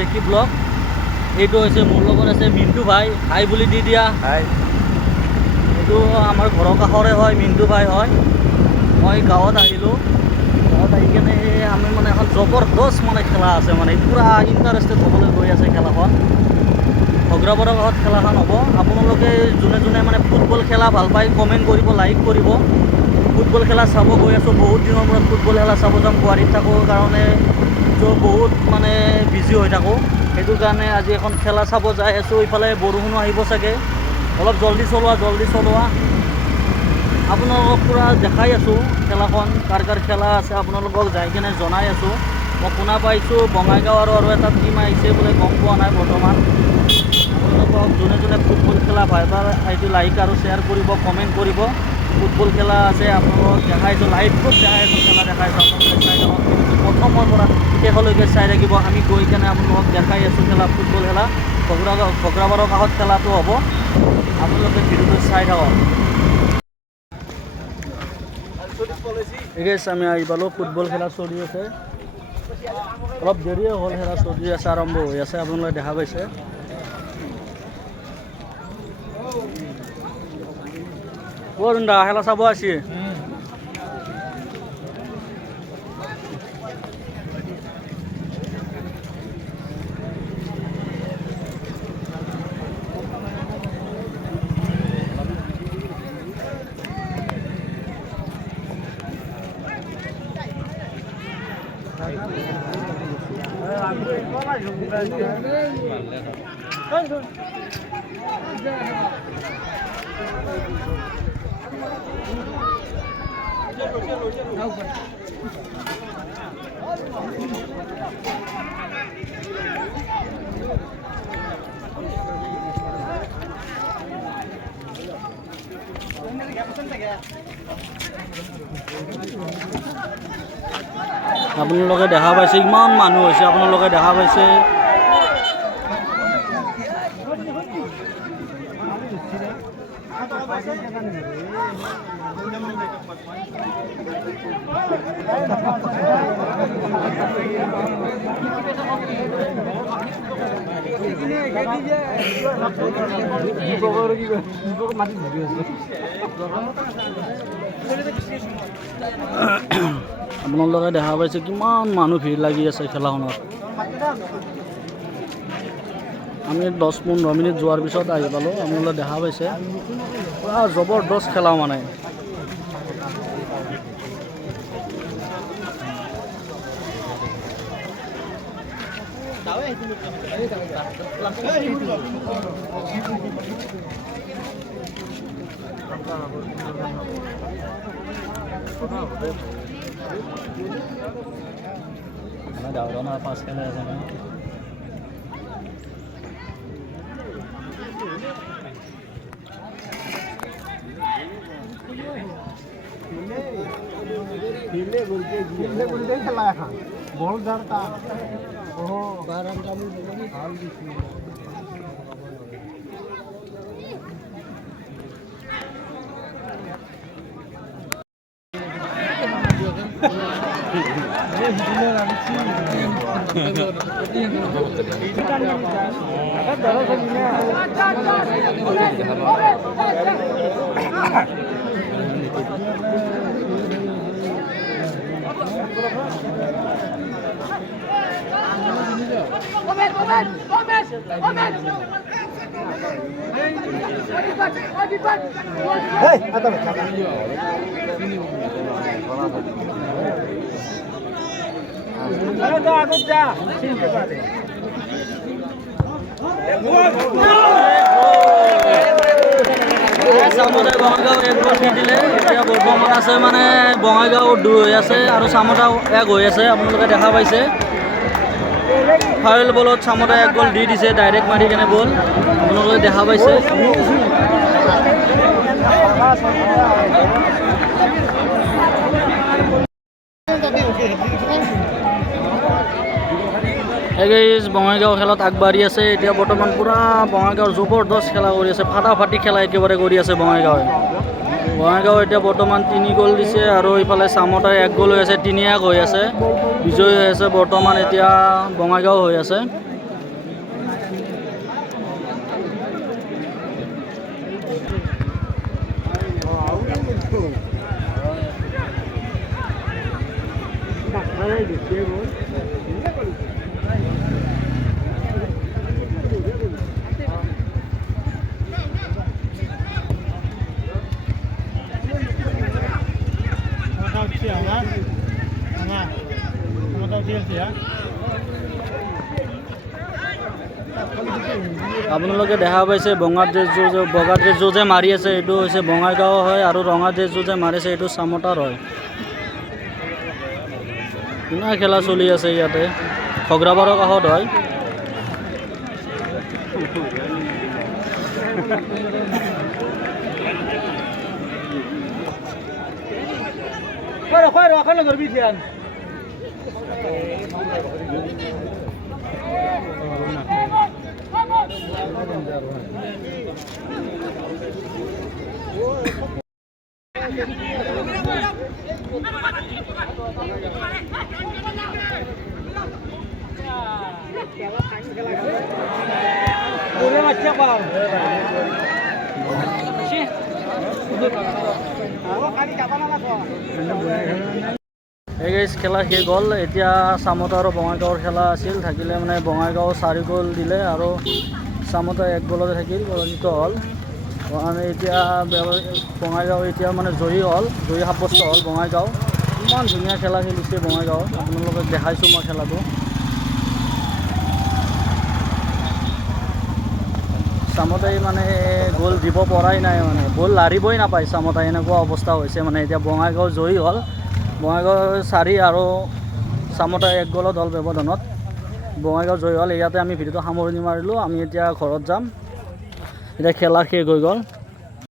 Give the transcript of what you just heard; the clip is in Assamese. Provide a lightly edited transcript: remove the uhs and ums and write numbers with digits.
ৰেকি ব্লগ এইটো হৈছে মোৰ লগত আছে মিণ্টু ভাই হাই বুলি দি দিয়া হাই এইটো আমাৰ ঘৰৰ কাষৰে হয় মিণ্টু ভাই হয় মই গাঁৱত আহিলোঁ গাঁৱত আহি কেনে আমি মানে এখন জবৰদস্ত মানে খেলা আছে মানে পূৰা ইণ্টাৰেষ্টেড হ'বলৈ গৈ আছে খেলাখন ভগ্ৰাবৰৰ কাষত খেলাখন হ'ব আপোনালোকে যোনে যোনে মানে ফুটবল খেলা ভাল পায় কমেণ্ট কৰিব লাইক কৰিব ফুটবল খেলা চাব গৈ আছোঁ বহুত দিনৰ মূৰত ফুটবল খেলা চাব যাম গুৱাহাটীত থাকোঁ কাৰণে বহুত মানে বিজি হৈ থাকোঁ সেইটো কাৰণে আজি এখন খেলা চাব যাই আছোঁ ইফালে বৰষুণো আহিব চাগে অলপ জল্দি চলোৱা আপোনালোকক পূৰা দেখাই আছোঁ খেলাখন কাৰ খেলা আছে আপোনালোকক যাই কিনে জনাই আছোঁ মই শুনা পাইছোঁ বঙাইগাঁৱৰ আৰু এটা টীম আহিছে বোলে গম পোৱা নাই বৰ্তমান আপোনালোকক যোনে যোনে ফুটবল খেলা ভাল পায় এইটো লাইক আৰু শ্বেয়াৰ কৰিব কমেণ্ট কৰিব ফুটবল খেলা আছে আপোনালোকক দেখাইছোঁ লাইভত দেখাইছোঁ খেলা দেখাইছোঁ আপোনালোকে চাই থাকক প্ৰথমৰ পৰা শেষলৈকে চাই থাকিব আমি গৈ কেনে আপোনালোকক দেখাই আছোঁ খেলা ফুটবল খেলা ভগ্ৰাবৰৰ কাষত খেলাটো হ'ব আপোনালোকে ভিডিঅ'টো চাই থাকক ঠিক আছে আমি আহি পালোঁ ফুটবল খেলা চলি আছে অলপ দেৰিয়ে হ'ল খেলা চলি আছে আৰম্ভ হৈ আছে আপোনালোকে দেখা পাইছে দা খেলা চাব আছি আপোনালোকে দেখা পাইছে ইমান মানুহ হৈছে আপোনালোকে দেখা পাইছে আপোনালোকে দেখা পাইছে কিমান মানুহ ভিৰ লাগি আছে খেলাখনত আমি 10-15 মিনিট যোৱাৰ পিছত আহি পালোঁ আপোনালোকে দেখা পাইছে পূৰা জবৰদস্ত খেলা মানে ডাউনৰ পাঁচ খেলা আছে না খেলা এখন বল ধরতা ও বারান্দা আমি ভাল দিছি চামোদাই বঙাইগাঁও 1 গ'ল দি দিলে এতিয়া বৰ্তমান আছে মানে বঙাইগাঁও 2 হৈ আছে আৰু চামোদা 1 হৈ আছে আপোনালোকে দেখা পাইছে ফাউল বলত চামোদা 1 গ'ল দি দিছে ডাইৰেক্ট মাৰি কেনে বল আপোনালোকে দেখা পাইছে বঙাইগাঁও খেলত আগবাঢ়ি আছে এতিয়া বৰ্তমান পূৰা বঙাইগাঁৱৰ জবৰদস্ত খেলা কৰি আছে ফাটাফাটি খেলা একেবাৰে কৰি আছে বঙাইগাঁও এতিয়া বৰ্তমান 3 গ'ল দিছে আৰু ইফালে চামতাই 1 গ'ল হৈ আছে 3-1 হৈ আছে বিজয় হৈ আছে বৰ্তমান এতিয়া বঙাইগাঁও হৈ আছে আপোনালোকে দেখা পাইছে বঙা ড্ৰেছযোৰ বগা ড্ৰেছযোৰ যে মাৰি আছে এইটো হৈছে বঙাইগাঁও হয় আৰু ৰঙা ড্ৰেছযোৰ যে মাৰিছে এইটো চামতাৰ হয়। ধুনীয়া খেলা চলি আছে ইয়াতে খগ্ৰাবাৰৰ কাষত হয়। খেলা শেষ হ'ল। এতিয়া চামতা আৰু বঙাইগাঁৱৰ খেলা আছিল, থাকিলে মানে বঙাইগাঁও 4 গ'ল দিলে আৰু চামতা 1 গ'লতে থাকিল, পৰাজিত হ'ল। মানে এতিয়া বঙাইগাঁও এতিয়া মানে জয়ী হ'ল, জয়ী সাব্যস্ত হ'ল বঙাইগাঁও। ইমান ধুনীয়া খেলা খেলিছে বঙাইগাঁও, আপোনালোকক দেখাইছোঁ মই খেলাটো। চামতাই মানে গ'ল দিব পৰাই নাই, মানে বল লাৰিবই নাপায় চামতাই, এনেকুৱা অৱস্থা হৈছে। মানে এতিয়া বঙাইগাঁও জয়ী হ'ল, বঙাইগাঁও 4 আৰু চামতা 1 গ'লত দল ব্যৱধানত বঙাইগাঁও জয়ী হ'ল। ইয়াতে আমি ভিডিঅ'টো সামৰণি মাৰিলোঁ। আমি এতিয়া ঘৰত যাম, এতিয়া খেলা শেষ হৈ গ'ল।